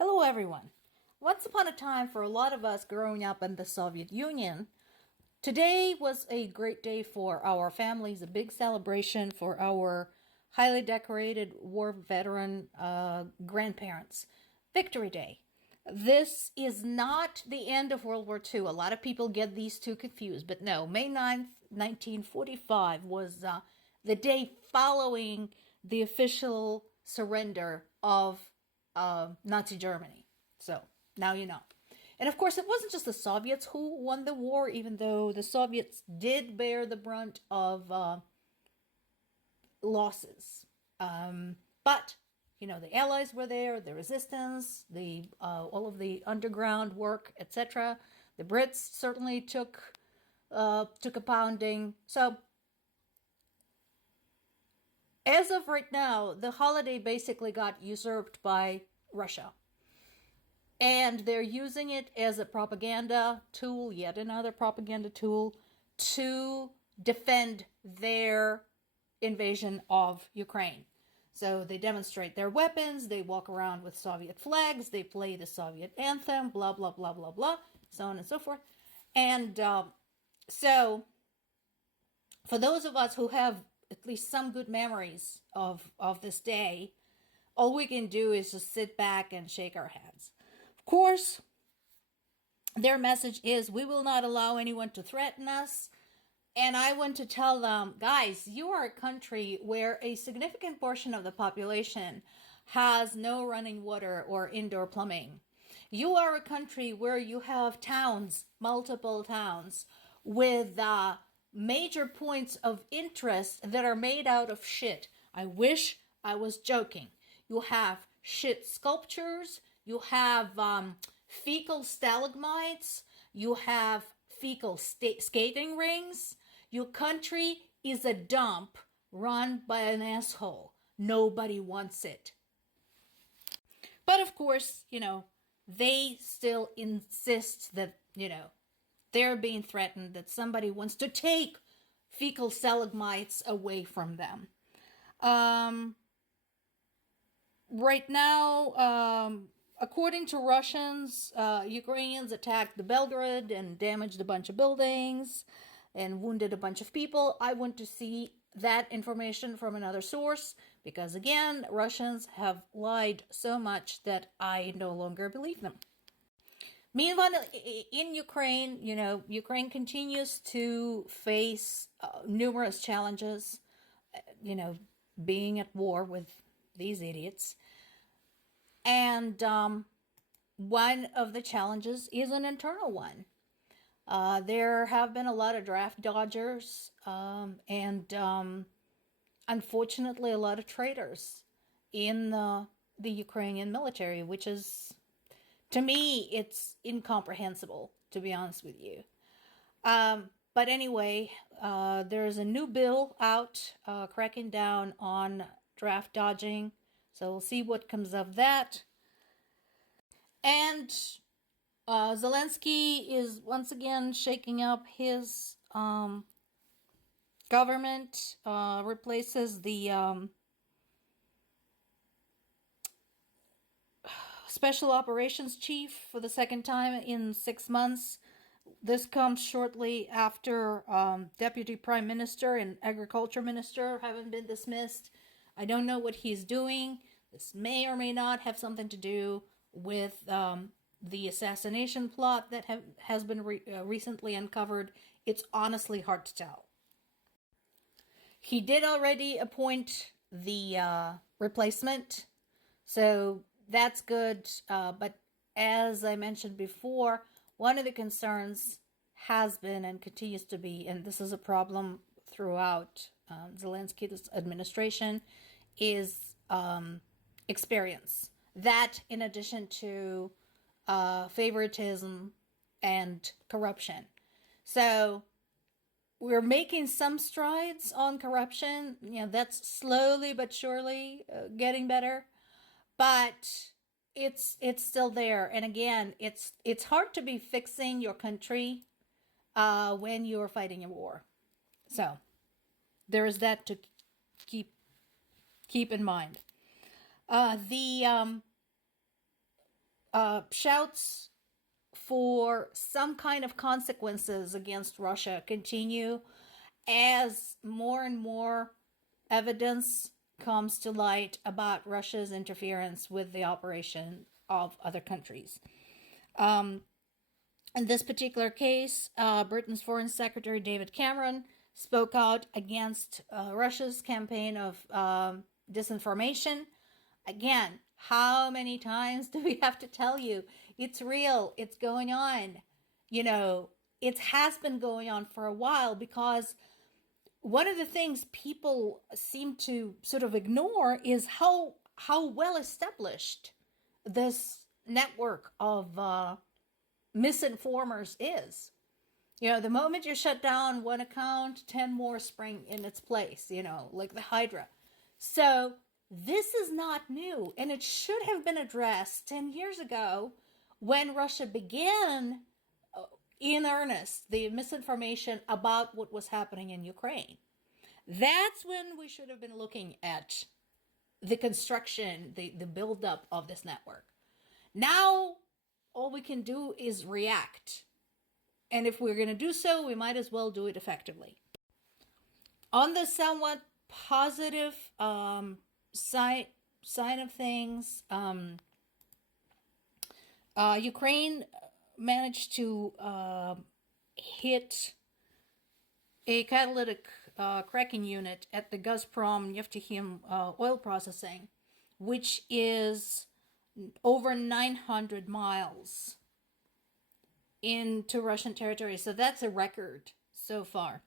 Hello, everyone. Once upon a time, for a lot of us growing up in the Soviet Union, today was a great day for our families, a big celebration for our highly decorated war veteran grandparents. Victory Day. This is not the end of World War II. A lot of people get these two confused, but no, May 9th, 1945 was the day following the official surrender of Nazi Germany. So now you know. And of course, it wasn't just the Soviets who won the war, even though the Soviets did bear the brunt of losses. But the Allies were there, the resistance, the all of the underground work, etc. The Brits certainly took a pounding. So as of right now, the holiday basically got usurped by Russia. And they're using it as a propaganda tool, yet another propaganda tool, to defend their invasion of Ukraine. So they demonstrate their weapons, they walk around with Soviet flags, they play the Soviet anthem, blah, blah, blah, blah, blah, so on and so forth. And so for those of us who have at least some good memories of this day, all we can do is just sit back and shake our heads. Of course, their message is, we will not allow anyone to threaten us. And I want to tell them, guys, you are a country where a significant portion of the population has no running water or indoor plumbing. You are a country where you have towns, multiple towns, with major points of interest that are made out of shit. I wish I was joking. You have shit sculptures, you have fecal stalagmites, you have fecal skating rings. Your country is a dump run by an asshole. Nobody wants it. But of course, they still insist that, they're being threatened, that somebody wants to take fecal stalagmites away from them. Right now, according to Russians, Ukrainians attacked the Belgrade and damaged a bunch of buildings and wounded a bunch of people. I want to see that information from another source because, again, Russians have lied so much that I no longer believe them. Meanwhile, in Ukraine, Ukraine continues to face numerous challenges, being at war with these idiots. And one of the challenges is an internal one. There have been a lot of draft dodgers and unfortunately a lot of traitors in the Ukrainian military, which is, to me, it's incomprehensible, to be honest with you. But anyway, there's a new bill out cracking down on draft dodging. So we'll see what comes of that. And Zelensky is once again shaking up his government, replaces the special operations chief for the second time in 6 months. This comes shortly after Deputy Prime Minister and Agriculture Minister having been dismissed. I don't know what he's doing. This may or may not have something to do with the assassination plot that has been recently uncovered. It's honestly hard to tell. He did already appoint the replacement, so that's good. But as I mentioned before, one of the concerns has been and continues to be, and this is a problem throughout Zelensky's administration, is experience. That, in addition to favoritism and corruption. So we're making some strides on corruption. That's slowly but surely getting better. But it's still there. And again, it's hard to be fixing your country when you're fighting a war. So there is that to keep in mind. The shouts for some kind of consequences against Russia continue as more and more evidence comes to light about Russia's interference with the operation of other countries. In this particular case, Britain's Foreign Secretary David Cameron spoke out against Russia's campaign of disinformation. Again, how many times do we have to tell you it's real, it's going on? You know, it has been going on for a while, because one of the things people seem to sort of ignore is how well established this network of misinformers is. You know, the moment you shut down one account, 10 more spring in its place, you know, like the Hydra. So this is not new, and it should have been addressed 10 years ago when Russia began in earnest the misinformation about what was happening in Ukraine. That's when we should have been looking at the construction, the buildup of this network. Now, all we can do is react. And if we're going to do so, we might as well do it effectively. On the somewhat positive side of things, Ukraine managed to hit a catalytic cracking unit at the Gazprom Neftekhim oil processing, which is over 900 miles into Russian territory. So that's a record so far.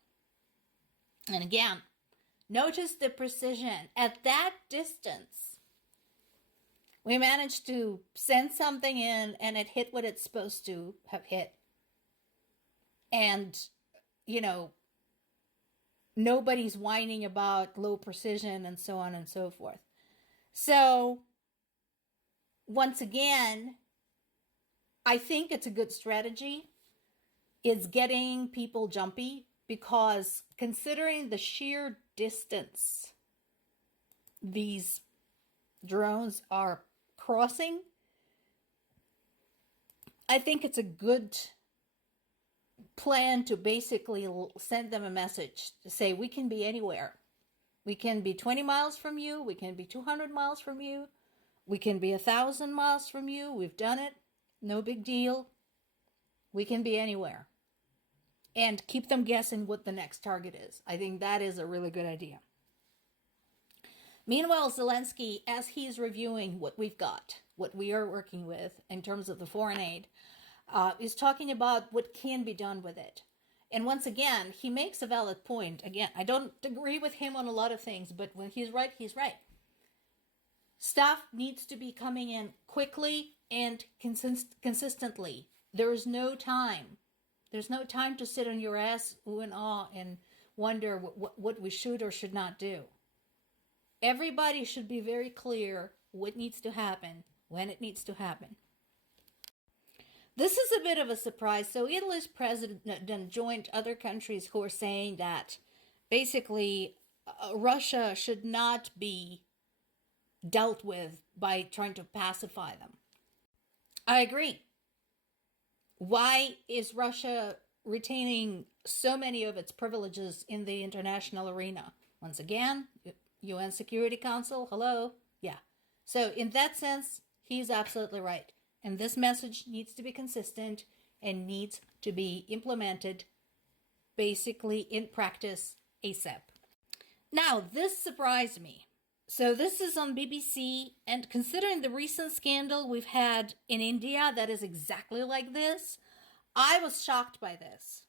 And again, notice the precision. At that distance, we managed to send something in and it hit what it's supposed to have hit. And, you know, nobody's whining about low precision and so on and so forth. So, once again, I think it's a good strategy. It's getting people jumpy, because considering the sheer distance these drones are crossing, I think it's a good plan to basically send them a message to say, we can be anywhere. We can be 20 miles from you. We can be 200 miles from you. We can be 1,000 miles from you. We've done it. No big deal. We can be anywhere. And keep them guessing what the next target is. I think that is a really good idea. Meanwhile, Zelensky, as he's reviewing what we've got, what we are working with in terms of the foreign aid, is talking about what can be done with it. And once again, he makes a valid point. Again, I don't agree with him on a lot of things, but when he's right, he's right. Stuff needs to be coming in quickly and consistently. There is no time. There's no time to sit on your ass, ooh and ah, and wonder what we should or should not do. Everybody should be very clear what needs to happen, when it needs to happen. This is a bit of a surprise. So Italy's president joined other countries who are saying that basically Russia should not be dealt with by trying to pacify them. I agree. Why is Russia retaining so many of its privileges in the international arena? Once again, UN Security Council, hello? Yeah. So in that sense, he's absolutely right. And this message needs to be consistent and needs to be implemented basically in practice ASAP. Now, this surprised me. So this is on BBC, and considering the recent scandal we've had in India that is exactly like this, I was shocked by this.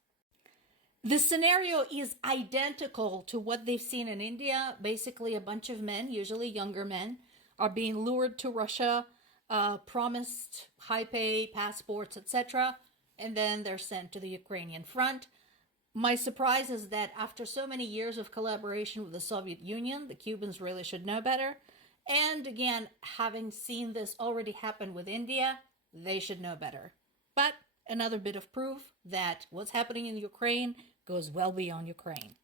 The scenario is identical to what they've seen in India. Basically, a bunch of men, usually younger men, are being lured to Russia, promised high pay, passports, etc., and then they're sent to the Ukrainian front. My surprise is that after so many years of collaboration with the Soviet Union, the Cubans really should know better. And again, having seen this already happen with India, they should know better. But another bit of proof that what's happening in Ukraine goes well beyond Ukraine.